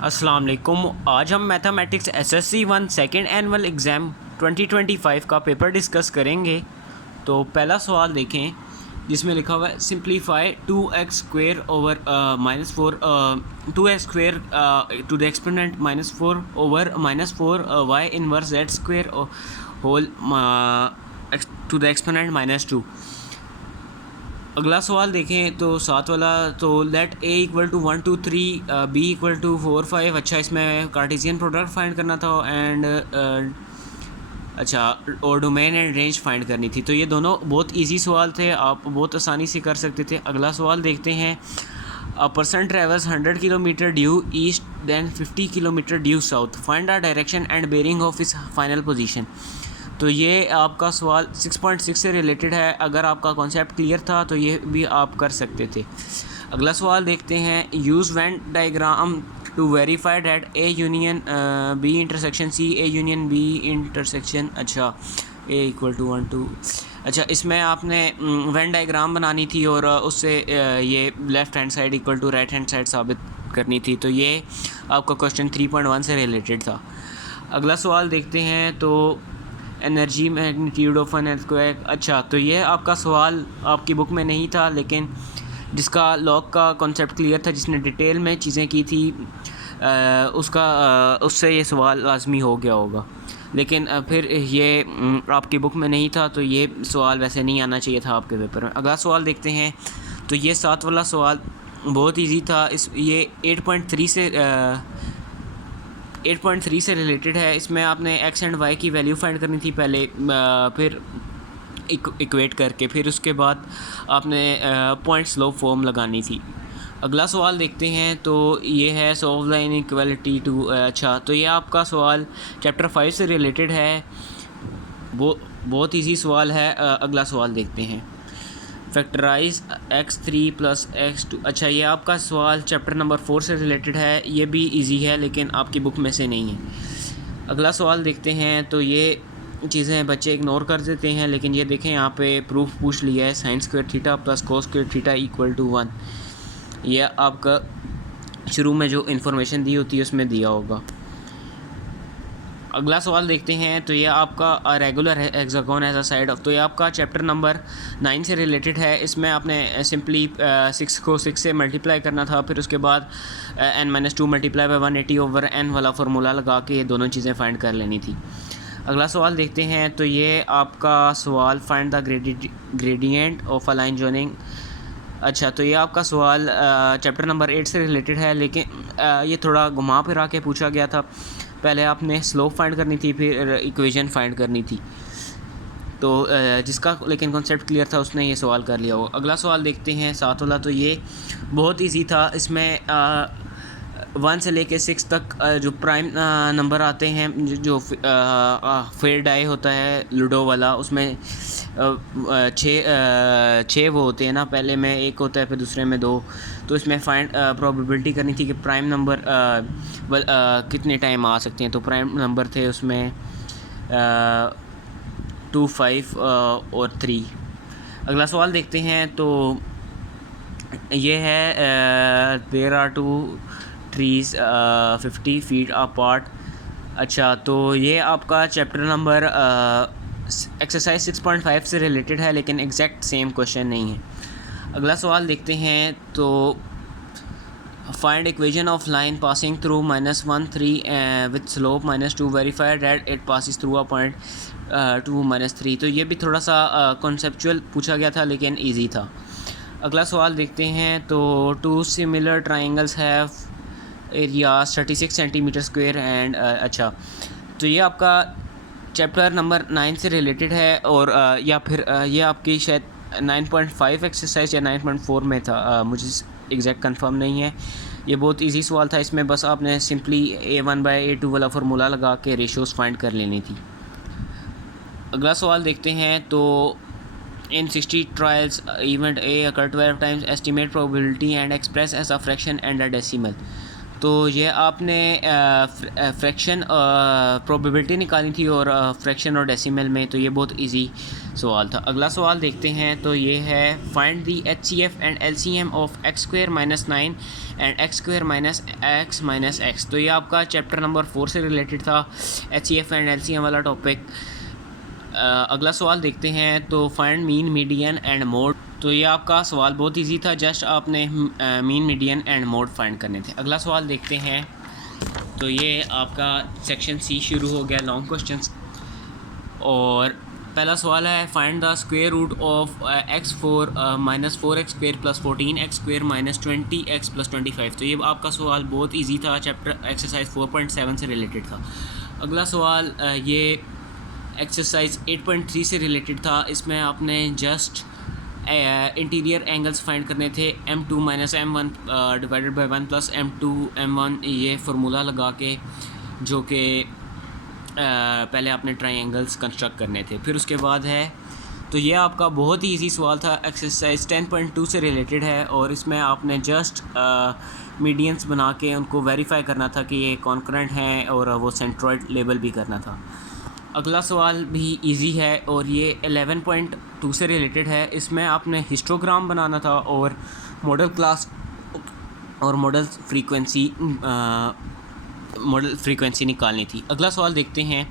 अस्सलाम वालेकुम। आज हम mathematics SSC 1 second annual exam 2025 का पेपर डिस्कस करेंगे। तो पहला सवाल देखें जिसमें लिखा हुआ है simplify 2x² over -4 2x² to the exponent -4 over -4 y inverse z² whole to the exponent -2। अगला सवाल देखें तो सात वाला, तो let a equal to 1 2 3 b equal to 4 5। अच्छा, इसमें कार्टेशियन प्रोडक्ट फाइंड करना था एंड अच्छा और डोमेन एंड रेंज फाइंड करनी थी। तो ये दोनों बहुत इजी सवाल थे, आप बहुत आसानी से कर सकते थे। अगला सवाल देखते हैं। A person travels 100 kilometre due east then 50 kilometre due south, find the direction and bearing of this final position. तो ये आपका सवाल 6.6 से रिलेटेड है। अगर आपका कॉन्सेप्ट क्लियर था तो ये भी आप कर सकते थे। अगला सवाल देखते हैं। Use Venn diagram to verify that a union b intersection c a union b intersection. अच्छा, ए इक्वल टू 1 2। अच्छा, इसमें आपने वेन डायग्राम बनानी थी और उससे ये left hand side equal to right hand side साबित करनी थी। तो ये आपका क्वेश्चन 3.1 से रिलेटेड था। अगला सवाल देखते हैं। तो energy magnitude of an earthquake. अच्छा, तो ये आपका सवाल आपकी बुक में नहीं था, लेकिन जिसका लॉग का कॉन्सेप्ट क्लियर था, जिसने डिटेल में चीज़ें की थी, उससे ये सवाल लाजमी हो गया होगा। लेकिन फिर ये आपकी बुक में नहीं था, तो ये सवाल वैसे नहीं आना चाहिए था आपके पेपर में। अगला सवाल देखते हैं। तो ये 7 वाला सवाल बहुत ईजी था। ये 8.3 से रिलेटेड है। इसमें आपने x एंड y की वैल्यू फाइंड करनी थी पहले, फिर इक्वेट करके, फिर उसके बाद आपने पॉइंट स्लोप फॉर्म लगानी थी। अगला सवाल देखते हैं। तो ये है सॉल्व द इनइक्वालिटी टू। अच्छा, तो ये आपका सवाल चैप्टर 5 से रिलेटेड है। वो बहुत ईजी सवाल है। अगला सवाल देखते हैं। Factorise x3 plus x2। अच्छा, ये आपका सवाल चैप्टर नंबर 4 से रिलेटेड है। ये भी इजी है, लेकिन आपकी बुक में से नहीं है। अगला सवाल देखते हैं। तो ये चीज़ें बच्चे इग्नोर कर देते हैं, लेकिन ये देखें यहाँ पे प्रूफ पूछ लिया है। Sine square theta plus cos square theta equal to 1। यह आपका शुरू में जो इन्फॉर्मेशन दी होती है उसमें दिया होगा। अगला सवाल देखते हैं। तो ये आपका regular hexagon as a side of. तो ये आपका चैप्टर नंबर 9 से रिलेटेड है। इसमें आपने सिंपली 6 को 6 से मल्टीप्लाई करना था, फिर उसके बाद n-2 multiply by 180 over n वाला फार्मूला लगा के ये दोनों चीज़ें फाइंड कर लेनी थी। अगला सवाल देखते हैं। तो ये आपका सवाल find the gradient of a line joining. अच्छा, तो ये आपका सवाल चैप्टर नंबर 8 से रिलेटेड है, लेकिन ये थोड़ा घुमा फिरा के पूछा गया था। पहले आपने स्लोप फाइंड करनी थी, फिर इक्वेशन फाइंड करनी थी। तो जिसका लेकिन कॉन्सेप्ट क्लियर था उसने ये सवाल कर लिया हो। अगला सवाल देखते हैं 7 वाला। तो ये बहुत इजी था। इसमें 1 से लेके 6 तक जो प्राइम नंबर आते हैं, जो फेयर डाई होता है लूडो वाला, उसमें 6 वो होते हैं ना। पहले में 1 होता है, फिर दूसरे में 2। तो इसमें फाइंड प्रोबेबिलिटी करनी थी कि प्राइम नंबर कितने टाइम आ सकते हैं। तो प्राइम नंबर थे उसमें 2 5 और 3। अगला सवाल देखते हैं। तो ये है there are 2 trees 50 feet apart. अच्छा, तो ये आपका चैप्टर नंबर एक्सरसाइज 6.5 से रिलेटेड है, लेकिन एग्जैक्ट सेम क्वेश्चन नहीं है। अगला सवाल देखते हैं। तो find equation of line passing through -1 3 with slope -2, verify that it passes through a point 2 -3। तो ये भी थोड़ा सा कॉन्सेप्चुअल पूछा गया था, लेकिन ईजी था। अगला सवाल देखते हैं। तो 2 similar triangles have areas 36 centimetre square and. अच्छा, तो ये आपका चैप्टर नंबर 9 से रिलेटेड है, और या फिर ये आपकी शायद 9.5 एक्सरसाइज या 9.4 में था, मुझे एग्जैक्ट कंफर्म नहीं है। ये बहुत इजी सवाल था। इसमें बस आपने सिंपली a1/a2 वाला फार्मूला लगा के रेशियोज़ फाइंड कर लेनी थी। अगला सवाल देखते हैं। तो इन 60 trials event a occur 12 times, estimate probability and express as a fraction and a decimal। तो ये आपने फ्रैक्शन प्रोबेबिलिटी निकाली थी और फ्रैक्शन और डेसिमल में, तो ये बहुत इजी सवाल था। अगला सवाल देखते हैं, तो ये है find the HCF and LCM of x square minus 9 and x square minus x। तो ये आपका चैप्टर नंबर 4 से रिलेटेड था, HCF एंड LCM वाला टॉपिक। अगला सवाल देखते हैं, तो find mean median and mode. तो ये आपका सवाल बहुत इजी था, जस्ट आपने mean median and mode find करने थे। अगला सवाल देखते हैं, तो ये आपका सेक्शन सी शुरू हो गया, लॉन्ग क्वेश्चंस। और पहला सवाल है find the square root of x4 minus 4x square plus 14x square minus 20x plus 25। तो ये आपका सवाल बहुत इजी था, चैप्टर एक्सरसाइज 4.7 से रिलेटेड था। अगला सवाल ये एक्सरसाइज 8.3 से रिलेटेड था। इसमें आपने जस्ट इंटीरियर एंगल्स फाइंड करने थे, m2 minus m1 divided by 1 plus m2 m1, ये फार्मूला लगा के, जो कि पहले आपने ट्रायंगल्स कंस्ट्रक्ट करने थे। फिर उसके बाद है, तो ये आपका बहुत ही इजी सवाल था, एक्सरसाइज 10.2 से रिलेटेड है, और इसमें आपने जस्ट मीडियंस बना के उनको वेरीफाई करना था कि ये कॉन्करेंट हैं, और वो सेंट्रॉइड लेबल भी करना था। अगला सवाल भी इजी है और ये 11.2 से रिलेटेड है। इसमें आपने हिस्टोग्राम बनाना था और मॉडल क्लास और मॉडल फ्रीक्वेंसी निकालनी थी। अगला सवाल देखते हैं,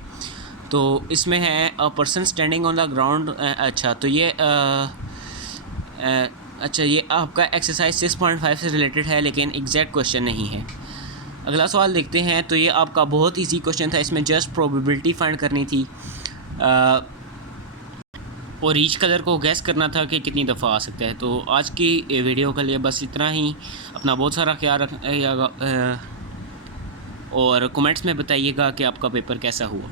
तो इसमें है a person standing on the ground. अच्छा, तो ये ये आपका एक्सरसाइज 6.5 से रिलेटेड है, लेकिन एग्जैक्ट क्वेश्चन नहीं है। अगला सवाल देखते हैं, तो ये आपका बहुत इजी क्वेश्चन था, इसमें जस्ट प्रोबेबिलिटी फाइंड करनी थी और ईच कलर को गैस करना था कि कितनी दफ़ा आ सकता है। तो आज की वीडियो के लिए बस इतना ही। अपना बहुत सारा ख्याल रखिएगा और कमेंट्स में बताइएगा कि आपका पेपर कैसा हुआ।